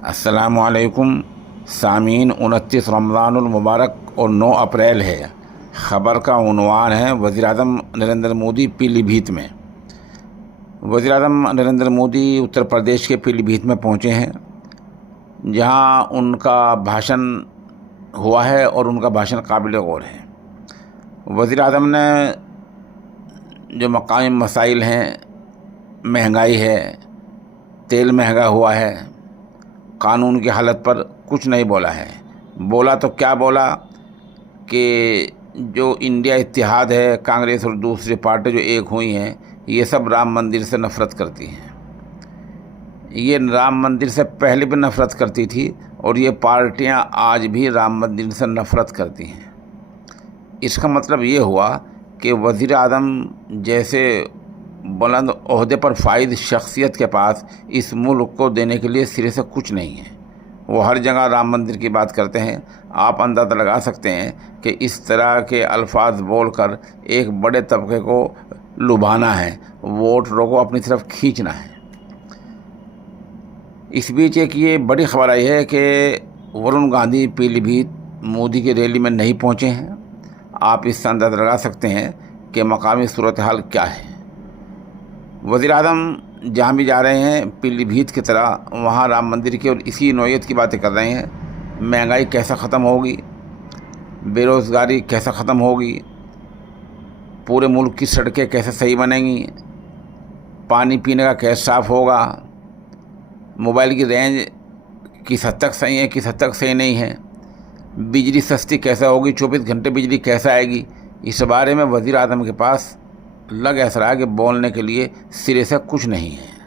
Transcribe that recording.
السلام علیکم سامعین، 29 رمضان المبارک اور 9 اپریل ہے۔ خبر کا عنوان ہے وزیر اعظم نریندر مودی پیلی بھیت میں۔ وزیر اعظم نریندر مودی اتر پردیش کے پیلی بھیت میں پہنچے ہیں، جہاں ان کا بھاشن ہوا ہے اور ان کا بھاشن قابل غور ہے۔ وزیر اعظم نے جو مقامی مسائل ہیں، مہنگائی ہے، تیل مہنگا ہوا ہے، قانون کی حالت پر کچھ نہیں بولا ہے۔ بولا تو کیا بولا کہ جو انڈیا اتحاد ہے، کانگریس اور دوسری پارٹی جو ایک ہوئی ہیں، یہ سب رام مندر سے نفرت کرتی ہیں۔ یہ رام مندر سے پہلے بھی نفرت کرتی تھی اور یہ پارٹیاں آج بھی رام مندر سے نفرت کرتی ہیں۔ اس کا مطلب یہ ہوا کہ وزیر اعظم جیسے بلند عہدے پر فائز شخصیت کے پاس اس ملک کو دینے کے لیے سرے سے کچھ نہیں ہے۔ وہ ہر جگہ رام مندر کی بات کرتے ہیں۔ آپ اندازہ لگا سکتے ہیں کہ اس طرح کے الفاظ بول کر ایک بڑے طبقے کو لبھانا ہے، ووٹروں کو اپنی طرف کھینچنا ہے۔ اس بیچ ایک یہ بڑی خبر آئی ہے کہ ورن گاندھی پیلی بھیت مودی کی ریلی میں نہیں پہنچے ہیں۔ آپ اس سے اندازہ لگا سکتے ہیں کہ مقامی صورتحال کیا ہے۔ وزیر اعظم جہاں بھی جا رہے ہیں پیلی بھیت کی طرح وہاں رام مندر کی اور اسی نوعیت کی باتیں کر رہے ہیں۔ مہنگائی کیسا ختم ہوگی، بے روزگاری کیسا ختم ہوگی، پورے ملک کی سڑکیں کیسے صحیح بنیں گی، پانی پینے کا کیسے صاف ہوگا، موبائل کی رینج کس حد تک صحیح ہے، کس حد تک صحیح نہیں ہے، بجلی سستی کیسے ہوگی، 24 گھنٹے بجلی کیسے آئے گی۔ اس بارے میں وزیر اعظم کے پاس لگ ایسا رہا کہ بولنے کے لیے سرے سے کچھ نہیں ہے۔